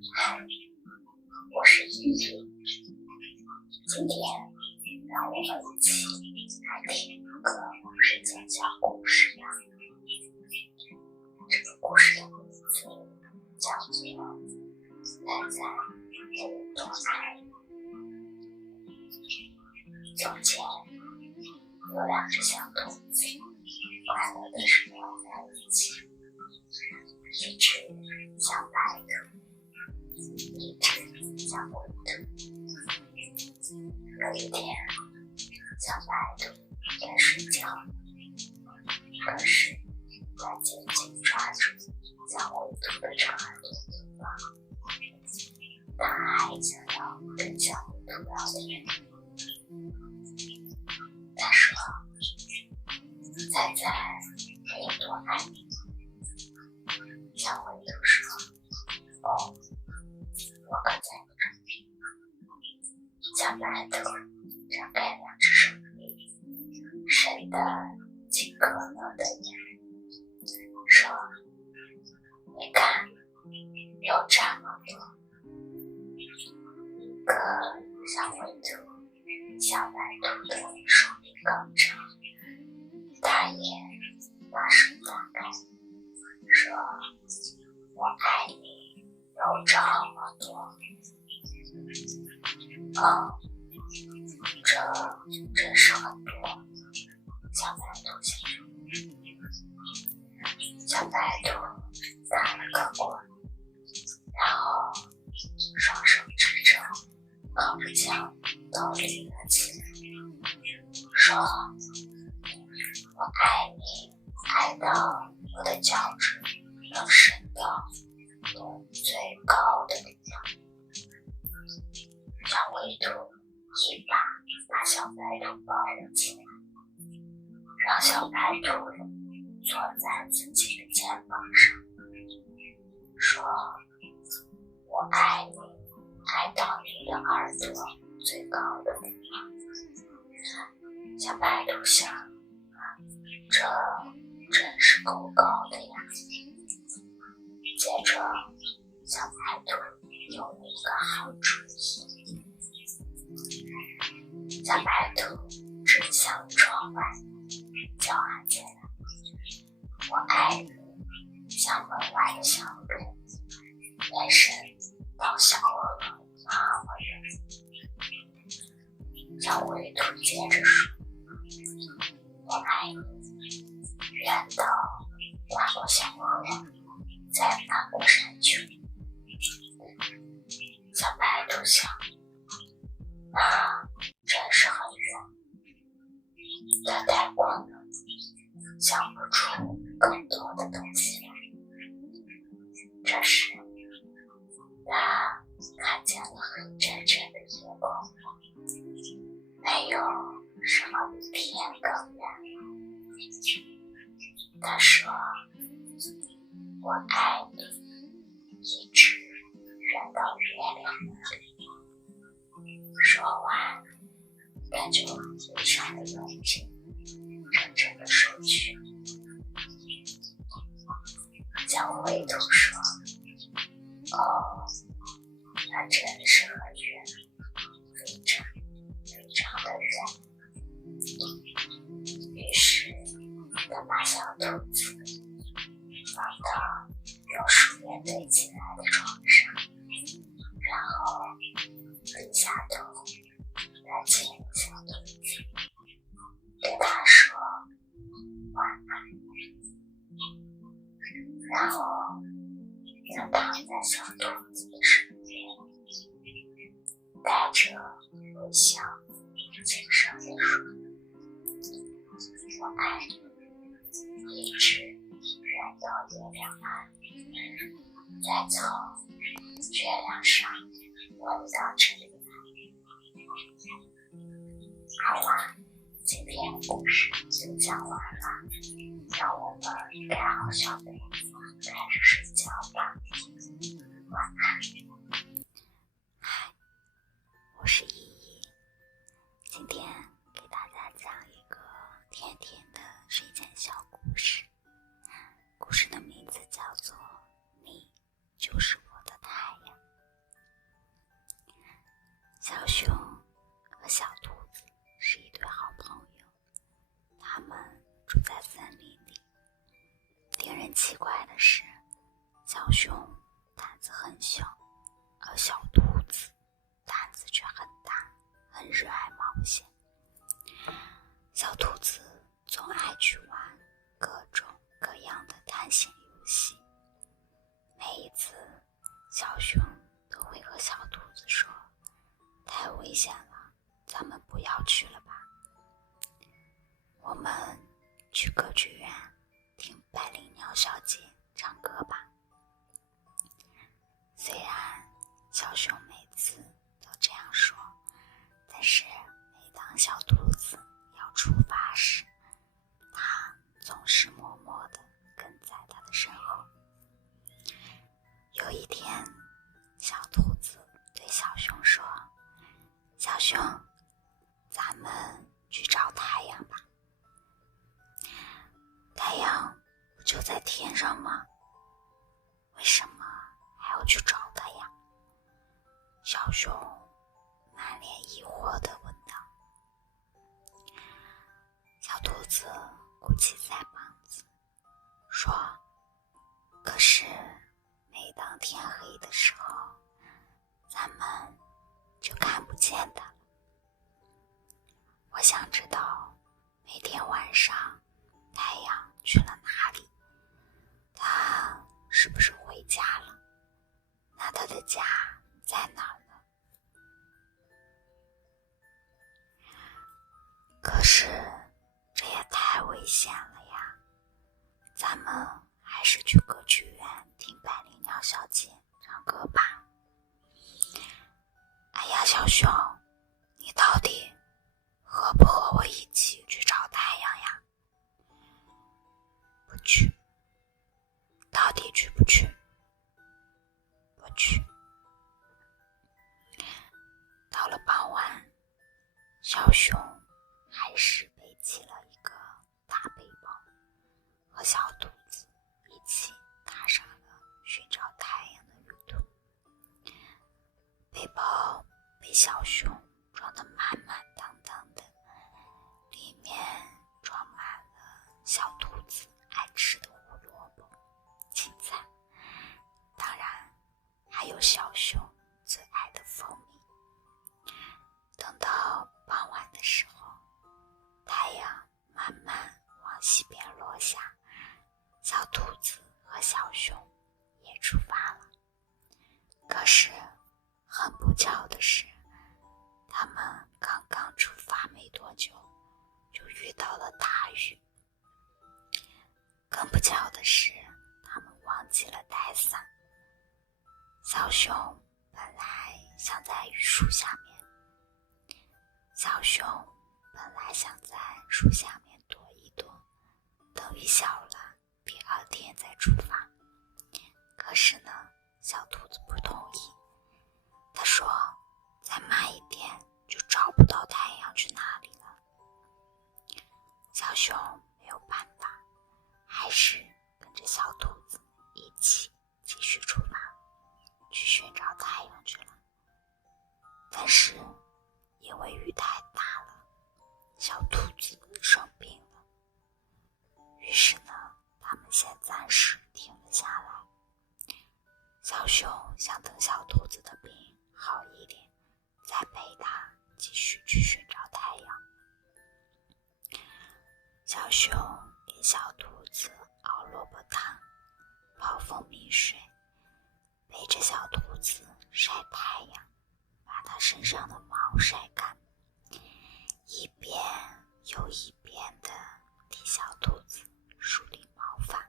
嗨，我是依依，今天让我们一起来听一个睡前小故事吧。这个故事的名字叫做待在有多爱。从前有两只小兔子，快乐的生活在一起，一只小白兔，一只小灰兔。有一天，小白兔在睡觉，可是它紧紧抓住小灰兔的长耳朵不放，它还想要跟小灰兔聊天。他说：“猜猜我有多爱你？”小灰兔说：“哦，我可猜不着。”小白兔张开两只手臂，深得尽可能的眼，说：“你看，有这么多。”可小灰兔小白兔的手臂更长，它也把手打开，说：“我爱你有这么多。”哦，这真是很多。小白兔想说。小白兔打了个滚，然后双手支着靠着墙倒立了起来，说：“我爱你，爱到我的脚趾能伸到最高的地方。”小灰兔一把把小白兔抱了起来，让小白兔坐在自己的肩膀上，说：“我爱你，爱到你的耳朵最高的地方。”小白兔想，这真是够高的呀。接着，小白兔有了一个好主意。小白兔指向窗外，叫喊起来：“我爱你！”像门外的小路，延伸到小河那么远。小灰兔接着说：“我爱你，远到跨过小河，再翻过山丘。”小白兔想，那真是很远，它太困了，想不出更多的东西来。这时，他看见了黑沉沉的夜空，没有什么比天更远。他说：“我爱你，一直远到月亮那里。”说完，他就闭上了眼睛，认真的睡去。小灰兔说：“哦，那真是很远，非常非常的远。”于是，他把小兔子放到用树叶堆起来的床上，然后低下头来亲小兔子，对它说晚安，然后就躺在小兔子的身边，带着微笑轻声地说：“我爱你，一直远到月亮岸，再从月亮上回到这里来。”好啦，今天的故事就讲完了，让我们盖好小被子，开始睡觉吧。晚安。嗨，我是依依，今天给大家讲一个甜甜的睡前小故事。故事的名字叫做《你就是我的太阳》。子很小，而小兔子胆子却很大，很热爱冒险。小兔子总爱去玩各种各样的探险游戏，每一次小熊都会和小兔子说，太危险了，咱们不要去了吧，我们去歌剧院听百灵鸟小姐唱歌吧。虽然小熊每次都这样说，但是每当小兔子要出发时，它总是默默地跟在它的身后。有一天，小兔子对小熊说，小熊，咱们去找太阳吧。太阳不就在天上吗？为什么还要去找它呀？小熊满脸疑惑地问道。小兔子鼓起腮帮子说，可是每当天黑的时候，咱们就看不见它了。我想知道每天晚上太阳去了哪里，它是不是回家了？那它的家在哪儿呢？可是这也太危险了呀，咱们还是去歌剧院听百灵鸟小姐唱歌吧。哎呀，小熊，你到底和不和我一起去找太阳呀？不去。到底去不去？不去。到了傍晚，小熊还是背起了一个大背包，和小兔子一起踏上了寻找太阳的旅途。背包被小熊装得满满当当的，里面装满了小兔子爱吃的胡萝卜、青菜，当然还有小熊最爱的蜂蜜。等到傍晚的时候，太阳慢慢往西边落下，小兔子和小熊也出发了。可是很不巧的是，他们刚刚出发没多久，就遇到了大雨。更不巧的是，他们忘记了带伞。小熊本来想在榆树下面躲一躲，等雨小了，第二天再出发。可是呢，小兔子不同意，他说再慢一点就找不到太阳去哪里了。小熊没有办法，还是跟着小兔子一起继续出发，去寻找太阳去了。但是因为雨太大了，小兔子生病了，于是呢，他们先暂时停了下来。小熊想等小兔子的病好一点，再陪它继续去寻找太阳。小熊给小兔子熬萝卜汤，泡蜂蜜水，陪着小兔子晒太阳，把它身上的毛晒干，一遍又一遍地替小兔子梳理毛发。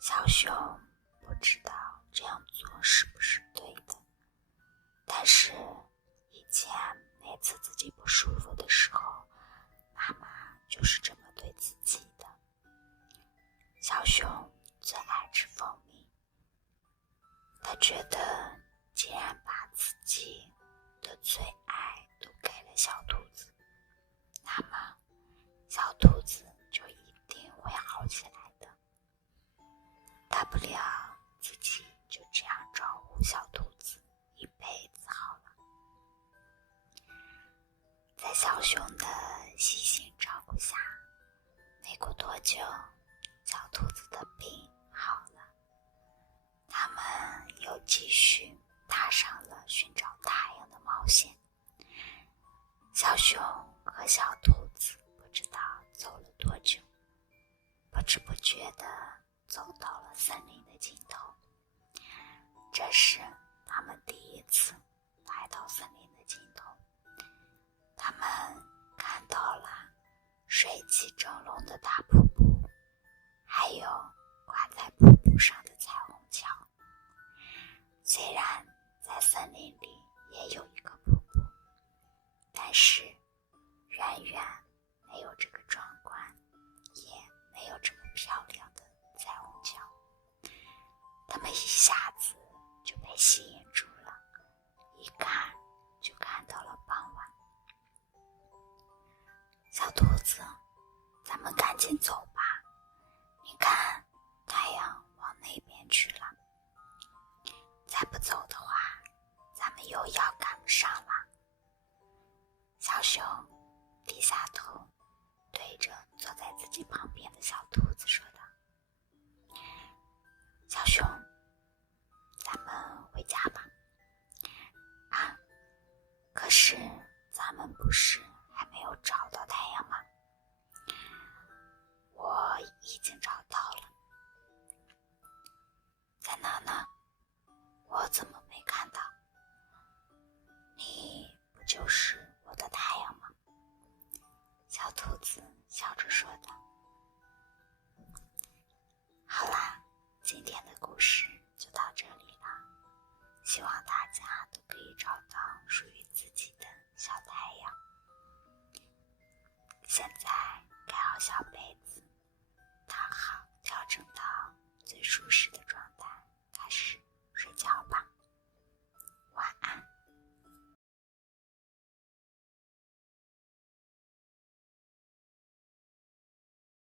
小熊不知道这样做是不是对的，但是以前每次自己不舒服的时候，妈妈就是这么对自己的。小熊最爱吃蜂蜜，他觉得既然把自己的最爱都给了小兔子，那么小兔子就一定会好起来的。大不了自己就这样照顾小兔子一辈子好了。在小熊的细心照顾下，没过多久，小兔子的病好了。他们地走到了森林的尽头。这是他们第一次来到森林的尽头，他们看到了水气蒸笼的大瀑布，还有挂在瀑布上的彩虹桥。虽然在森林里也有一个瀑布，但是远远没有这个壮观，也没有这么漂亮的彩虹桥。他们一下子就被吸引住了，一看就看到了傍晚。小兔子，咱们赶紧走吧，你看太阳往那边去了，再不走的话，咱们又要赶不上了。小熊低下头，对着坐在自己旁边的小兔子说道：小熊，咱们回家吧。啊，可是咱们不是还没有找到太阳吗？我已经找到了。在哪呢？我怎么没看到？你不就是我的太阳吗？小兔子笑着说道。好啦，今天的故事就到这里了，希望大家都可以找到属于自己的小太阳。现在盖好小被子，躺好，调整到最舒适